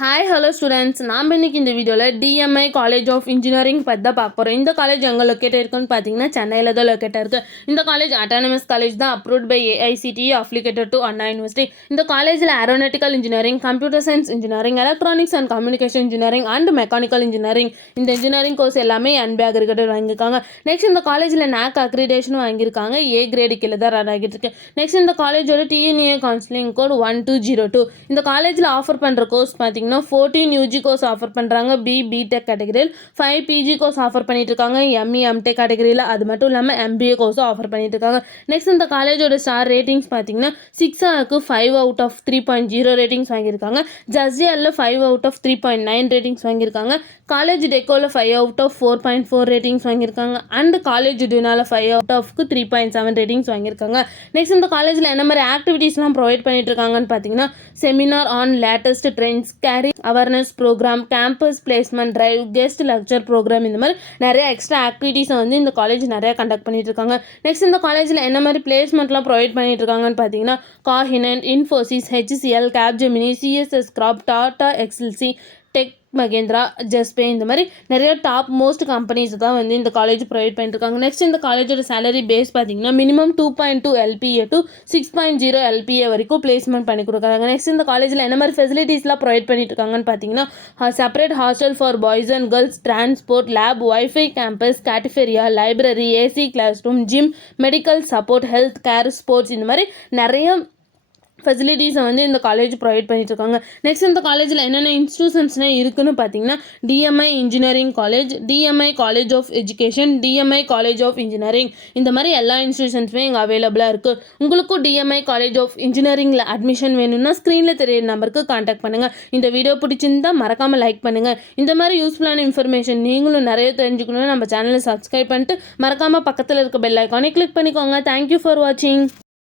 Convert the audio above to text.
Hi hello students, நாம் இன்றைக்கி இந்த வீடியோவில் டிஎம்ஐ காலேஜ் ஆஃப் இன்ஜினியரிங் பற்றி தான் பார்க்க போகிறோம். இந்த காலேஜ் எங்கே லொக்கேட் இருக்குன்னு பார்த்தீங்கன்னா சென்னையில் தான் லொக்கேட் இருக்குது. இந்த காலேஜ் அட்டானமஸ் காலேஜ் தான், approved by AICTE, affiliated to Anna university. இந்த காலேஜில் aeronautical engineering, computer science engineering, electronics and communication engineering and mechanical engineering, இந்த இன்ஜினியரிங் கோர்ஸ் எல்லாமே என்பி அக்ரிகேட்டட் வாங்கியிருக்காங்க. நெக்ஸ்ட் இந்த காலேஜில் NAC அக்ரிடேஷனும் வாங்கியிருக்காங்க. ஏ கிரேடு கீழே தான் ரன் ஆகிட்டு இருக்கு. நெக்ஸ்ட் இந்த காலேஜோட TNA கவுன்சிலிங் கோட் 1202. இந்த காலேஜில் ஆஃபர் பண்ணுற கோர்ஸ் பார்த்தீங்கன்னா 14 UG கோர்ஸ் ஆஃபர் பண்ணுறாங்க. பிடெக் கேட்டகரியில் 5 PG கோர்ஸ் ஆஃபர் பண்ணிட்டு இருக்காங்க. ME MTech கேட்டகரியில். அது மட்டும் இல்லாமல் MBA கோர்ஸும் ஆஃபர் பண்ணிட்டு இருக்காங்க. நெக்ஸ்ட் இந்த காலேஜோட ஸ்டார் ரேட்டிங்ஸ் பார்த்தீங்கன்னா 6 5 அவுட் ஆஃப் 3.0 ரேட்டிங்ஸ் வாங்கியிருக்காங்க. ஜஸ்டியாலில் 5 அவுட் ஆஃப் 3.9 ரேட்டிங்ஸ் வாங்கியிருக்காங்க. காலேஜ் டெக்கோவில் 5 அவுட் ஆஃப் 4.4 ரேட்டிங்ஸ் வாங்கியிருக்காங்க. அண்ட் காலேஜ் டியூனால 5 அவுட் ஆஃப் 3.7 ரேட்டிங்ஸ் வாங்கியிருக்காங்க. நெக்ஸ்ட் இந்த காலேஜில் என்ன மாதிரி ஆக்டிவிட்டீஸ்லாம் ப்ரொவைட் பண்ணிட்டு இருக்காங்கன்னு பார்த்தீங்கன்னா seminar on latest trends, career awareness programme, campus placement drive, guest lecture programme, இந்த மாதிரி நிறைய எக்ஸ்ட்ரா ஆக்டிவிட்டீஸை இந்த காலேஜ் நிறைய கண்டக்ட் பண்ணிட்டு இருக்காங்க. நெக்ஸ்ட் இந்த காலேஜில் என்ன மாதிரி பிளேஸ்மெண்ட்லாம் ப்ரொவைட் பண்ணிட்டு இருக்காங்கன்னு பார்த்தீங்கன்னா Cognizant, Infosys, HCL, Capgemini, CSS Crop, Tata எக்ஸ்எல்சி, டெக் மகேந்திரா, ஜஸ்பே, இந்த மாதிரி நிறைய டாப் மோஸ்ட் கம்பெனிஸ் தான் இந்த காலேஜ் ப்ரொவைட் பண்ணிட்டுருக்காங்க. நெக்ஸ்ட் இந்த காலேஜோட சேலரி பேஸ் பார்த்தீங்கன்னா மினிமம் 2.2 LPA டு 6.0 LPA வரைக்கும் பிளேஸ்மெண்ட் பண்ணி கொடுக்குறாங்க. நெக்ஸ்ட் இந்த காலேஜில் என்ன மாதிரி ஃபெசிலிட்டிஸ்லாம் ப்ரொவைட் பண்ணிட்டு இருக்காங்கன்னு பார்த்தீங்கன்னா separate hostel for boys and girls, transport, lab, wifi campus, cafeteria, library, AC classroom, gym, medical support, health care, sports, இந்த மாதிரி நிறைய ஃபெசிலிட்டிஸை இந்த காலேஜ் ப்ரொவைட் பண்ணிட்டு இருக்காங்க. நெக்ஸ்ட் இந்த காலேஜில் என்னென்ன இன்ஸ்டியூஷன்ஸ்லாம் இருக்குன்னு பார்த்தீங்கன்னா DMI engineering college, DMI college of education, DMI college of engineering, இந்த மாதிரி எல்லா இன்ஸ்டியூஷன்ஸுமே இங்கே அவைலபிளாக இருக்குது. உங்களுக்கும் DMI காலேஜ் ஆஃப் இன்ஜினியரிங்கில் அட்மிஷன் வேணும்னா ஸ்க்ரீனில் தெரியிற நம்பருக்கு கான்டாக்ட் பண்ணுங்கள். இந்த வீடியோ பிடிச்சிருந்தால் மறக்காமல் லைக் பண்ணுங்கள். இந்த மாதிரி யூஸ்ஃபுல்லான இன்ஃபர்மேஷன் நீங்களும் நிறைய தெரிஞ்சுக்கணும்னு நம்ம சேனலை சப்ஸ்கிரைப் பண்ணிட்டு மறக்காமல் பக்கத்தில் இருக்க பெல் ஐக்கானை கிளிக் பண்ணிக்கோங்க. தேங்க்யூ ஃபார் வாட்சிங்.